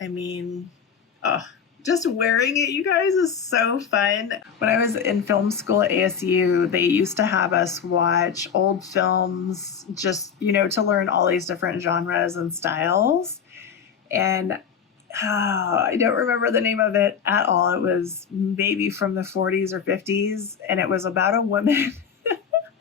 I mean, just wearing it, you guys, is so fun. When I was in film school at ASU, they used to have us watch old films just, to learn all these different genres and styles. And I don't remember the name of it at all. It was maybe from the 40s or 50s, and it was about a woman.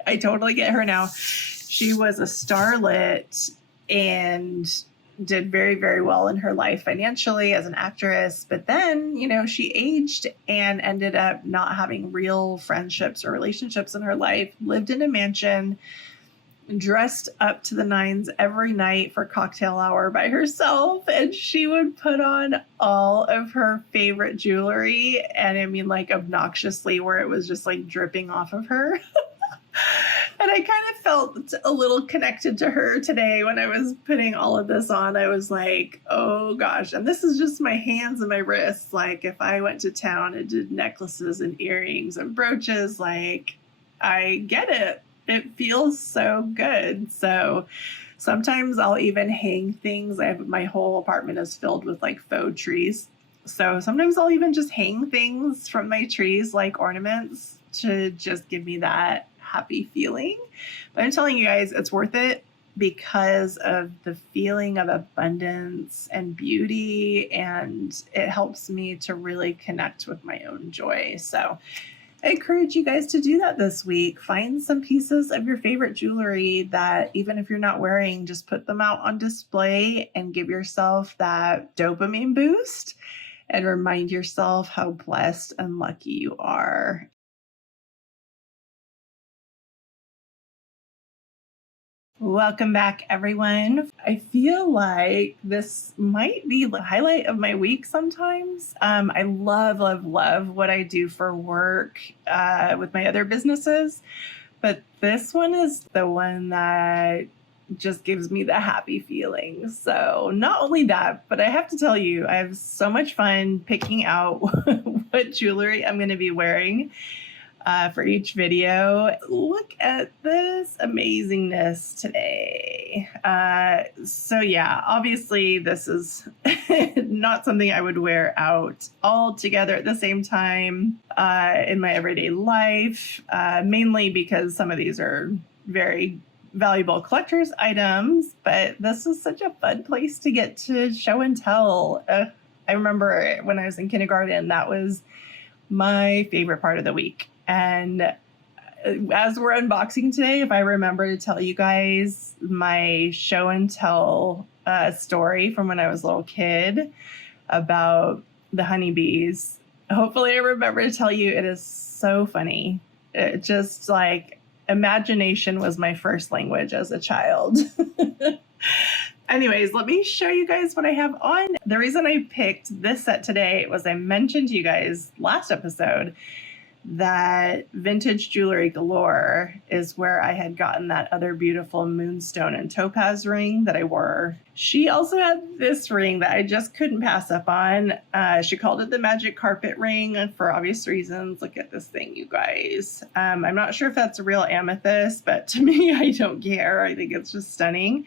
I totally get her now. She was a starlet and did very, very well in her life financially as an actress. But then, she aged and ended up not having real friendships or relationships in her life, lived in a mansion, dressed up to the nines every night for cocktail hour by herself. And she would put on all of her favorite jewelry. And I mean, like, obnoxiously, where it was just like dripping off of her. And I kind of felt a little connected to her today when I was putting all of this on. I was like, oh gosh. And this is just my hands and my wrists. Like, if I went to town and did necklaces and earrings and brooches, like, I get it. It feels so good. So sometimes I'll even hang things. My whole apartment is filled with like faux trees. So sometimes I'll even just hang things from my trees, like ornaments, to just give me that happy feeling. But I'm telling you guys, it's worth it because of the feeling of abundance and beauty, and it helps me to really connect with my own joy. So I encourage you guys to do that this week. Find some pieces of your favorite jewelry that, even if you're not wearing, just put them out on display and give yourself that dopamine boost and remind yourself how blessed and lucky you are. Welcome back, everyone. I feel like this might be the highlight of my week sometimes. I love, love, love what I do for work with my other businesses, but this one is the one that just gives me the happy feeling. So not only that, but I have to tell you, I have so much fun picking out what jewelry I'm going to be wearing for each video. Look at this amazingness today. So yeah, obviously this is not something I would wear out all together at the same time in my everyday life, mainly because some of these are very valuable collector's items, but this is such a fun place to get to show and tell. I remember when I was in kindergarten, that was my favorite part of the week. And as we're unboxing today, if I remember to tell you guys my show and tell story from when I was a little kid about the honeybees, hopefully I remember to tell you. It is so funny. It just, like, imagination was my first language as a child. Anyways, let me show you guys what I have on. The reason I picked this set today was I mentioned to you guys last episode that Vintage Jewelry Galore is where I had gotten that other beautiful moonstone and topaz ring that I wore. She also had this ring that I just couldn't pass up on. She called it the magic carpet ring for obvious reasons. Look at this thing, you guys. I'm not sure if that's a real amethyst, but to me, I don't care. I think it's just stunning.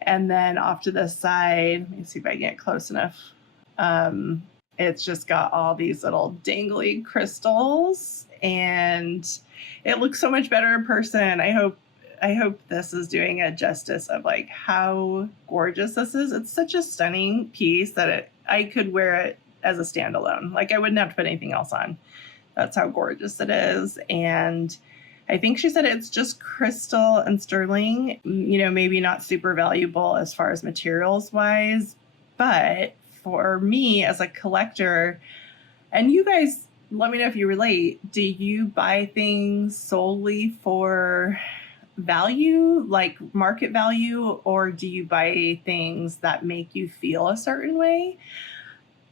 And then off to the side, let me see if I can get close enough. It's just got all these little dangly crystals, and it looks so much better in person. I hope this is doing it justice of like how gorgeous this is. It's such a stunning piece that I could wear it as a standalone. Like, I wouldn't have to put anything else on. That's how gorgeous it is. And I think she said it's just crystal and sterling, maybe not super valuable as far as materials wise, but for me as a collector, and you guys, let me know if you relate. Do you buy things solely for value, like market value, or do you buy things that make you feel a certain way?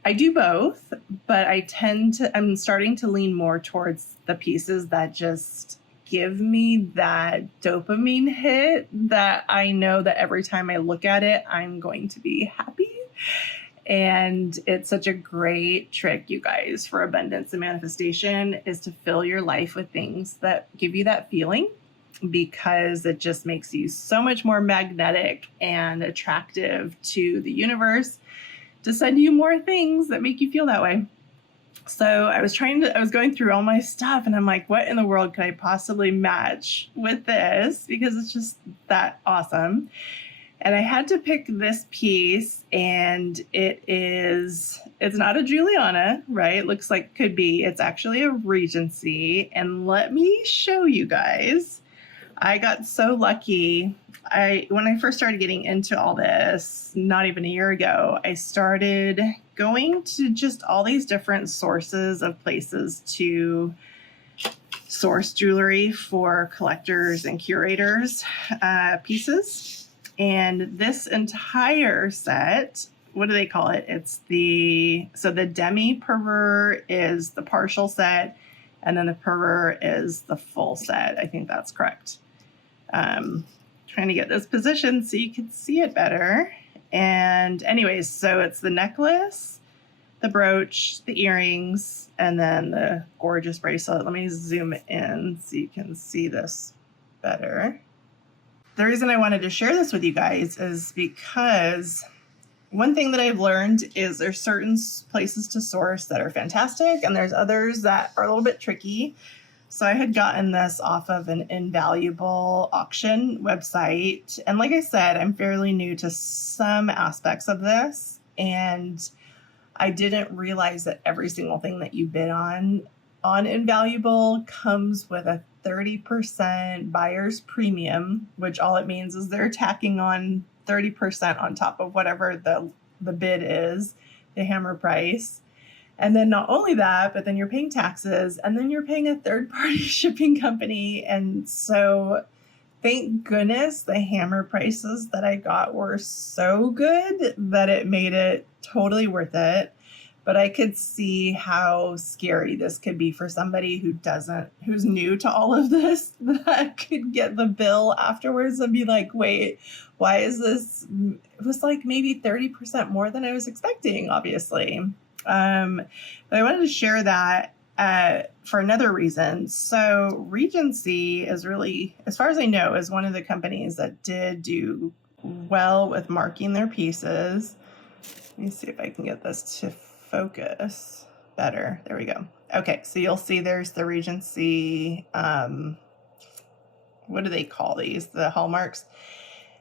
I do both, but I'm starting to lean more towards the pieces that just give me that dopamine hit that I know that every time I look at it, I'm going to be happy. And it's such a great trick, you guys, for abundance and manifestation, is to fill your life with things that give you that feeling, because it just makes you so much more magnetic and attractive to the universe to send you more things that make you feel that way. So I was going through all my stuff and I'm like, what in the world could I possibly match with this? Because it's just that awesome. And I had to pick this piece, and it's not a Juliana, right? It looks like it could be. It's actually a Regency. And let me show you guys. I got so lucky. When I first started getting into all this, not even a year ago, I started going to just all these different sources of places to source jewelry for collectors and curators pieces. And this entire set, what do they call it? It's the demi parure is the partial set, and then the parure is the full set. I think that's correct. Trying to get this position so you can see it better. And anyways, so it's the necklace, the brooch, the earrings, and then the gorgeous bracelet. Let me zoom in so you can see this better. The reason I wanted to share this with you guys is because one thing that I've learned is there's certain places to source that are fantastic, and there's others that are a little bit tricky. So I had gotten this off of an invaluable auction website. And like I said, I'm fairly new to some aspects of this. And I didn't realize that every single thing that you bid on Invaluable comes with a 30% buyer's premium, which all it means is they're tacking on 30% on top of whatever the bid is, the hammer price. And then not only that, but then you're paying taxes, and then you're paying a third-party shipping company. And so thank goodness the hammer prices that I got were so good that it made it totally worth it. But I could see how scary this could be for somebody who's new to all of this, that could get the bill afterwards and be like, wait, why is this? It was like maybe 30% more than I was expecting, obviously. But I wanted to share that for another reason. So Regency is really, as far as I know, is one of the companies that did do well with marking their pieces. Let me see if I can get this to focus better. There we go. Okay, so you'll see there's the Regency, what do they call these? The hallmarks.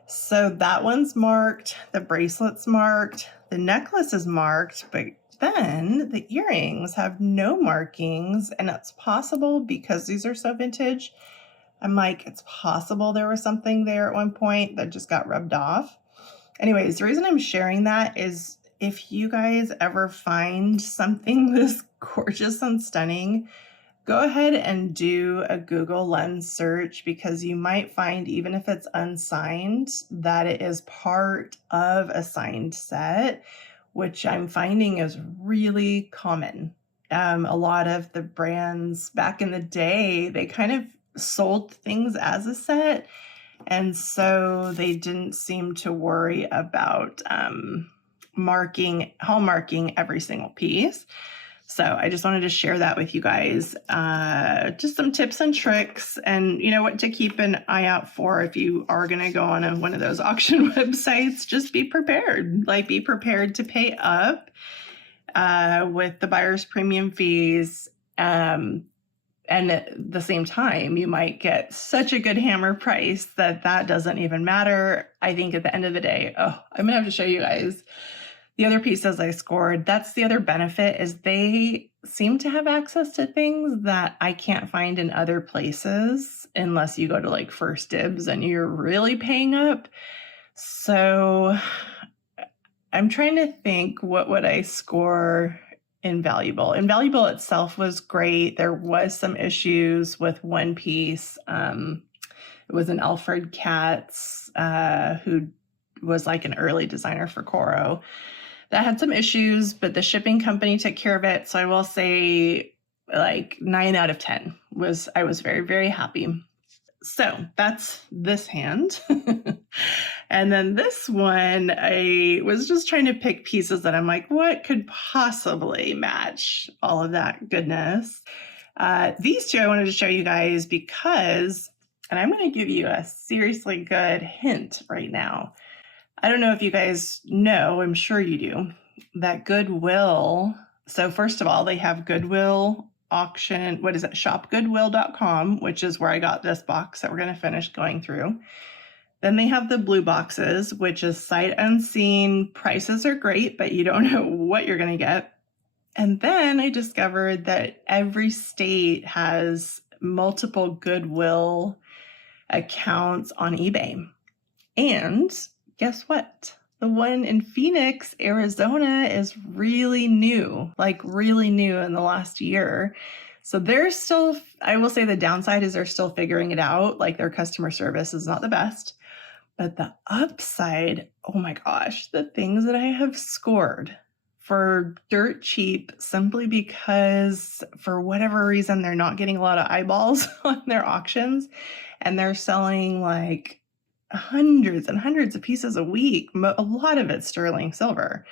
So that one's marked, the bracelet's marked, the necklace is marked, but then the earrings have no markings, and it's possible because these are so vintage. I'm like, it's possible there was something there at one point that just got rubbed off. Anyways, the reason I'm sharing that is if you guys ever find something this gorgeous and stunning, go ahead and do a Google Lens search, because you might find, even if it's unsigned, that it is part of a signed set, which I'm finding is really common. A lot of the brands back in the day, they kind of sold things as a set, and so they didn't seem to worry about hallmarking every single piece. So I just wanted to share that with you guys. Just some tips and tricks, and you know what to keep an eye out for if you are going to go on one of those auction websites. Just be prepared. Like, be prepared to pay up with the buyer's premium fees. And at the same time, you might get such a good hammer price that doesn't even matter. I think at the end of the day, I'm going to have to show you guys the other pieces I scored. That's the other benefit, is they seem to have access to things that I can't find in other places unless you go to like First Dibs and you're really paying up. So I'm trying to think, what would I score Invaluable? Invaluable itself was great. There was some issues with one piece. It was an Alfred Katz, who was like an early designer for Coro, that had some issues, but the shipping company took care of it. So I will say like 9 out of 10 I was very, very happy. So that's this hand. And then this one, I was just trying to pick pieces that I'm like, what could possibly match all of that goodness? These two I wanted to show you guys because, and I'm going to give you a seriously good hint right now. I don't know if you guys know, I'm sure you do. that Goodwill. So first of all, they have Goodwill auction. What is it? Shopgoodwill.com, which is where I got this box that we're going to finish going through. Then they have the blue boxes, which is sight unseen. Prices are great, but you don't know what you're going to get. And then I discovered that every state has multiple Goodwill accounts on eBay. And guess what? The one in Phoenix, Arizona is really new, like really new in the last year. So they're still, I will say the downside is they're still figuring it out. Like their customer service is not the best. But the upside, oh my gosh, the things that I have scored for dirt cheap simply because for whatever reason, they're not getting a lot of eyeballs on their auctions and they're selling like hundreds and hundreds of pieces a week. A lot of it's sterling silver,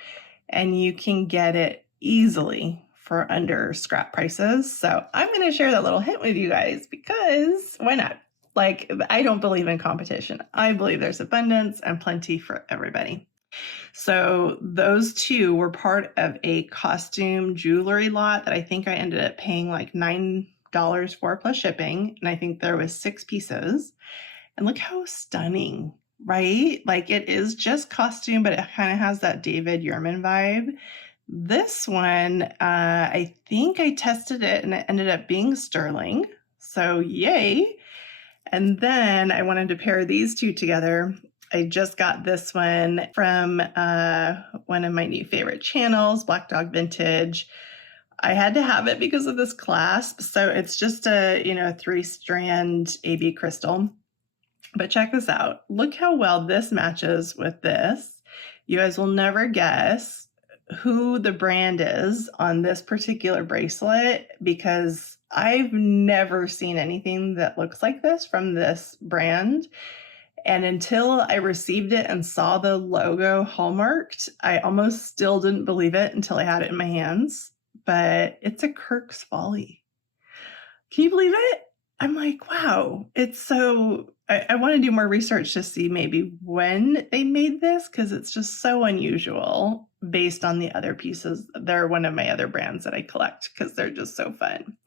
and you can get it easily for under scrap prices. So I'm going to share that little hint with you guys because why not? Like, I don't believe in competition. I believe there's abundance and plenty for everybody. So those two were part of a costume jewelry lot that I think I ended up paying like $9 for plus shipping. And I think there was 6 pieces. And look how stunning, right? Like it is just costume, but it kind of has that David Yurman vibe. This one, I think I tested it and it ended up being sterling. So yay. And then I wanted to pair these two together. I just got this one from one of my new favorite channels, Black Dog Vintage. I had to have it because of this clasp. So it's just a, 3-strand AB crystal. But check this out. Look how well this matches with this. You guys will never guess who the brand is on this particular bracelet because I've never seen anything that looks like this from this brand. And until I received it and saw the logo hallmarked, I almost still didn't believe it until I had it in my hands. But it's a KIRK'S FOLLY. Can you believe it? I'm like, wow, it's so... I want to do more research to see maybe when they made this because it's just so unusual based on the other pieces. They're one of my other brands that I collect because they're just so fun.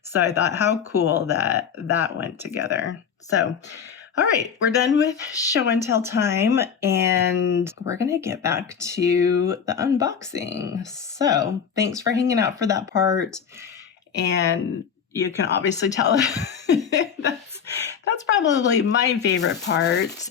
So I thought how cool that went together. So, all right, we're done with show and tell time and we're going to get back to the unboxing. So thanks for hanging out for that part. And you can obviously tell that's probably my favorite part.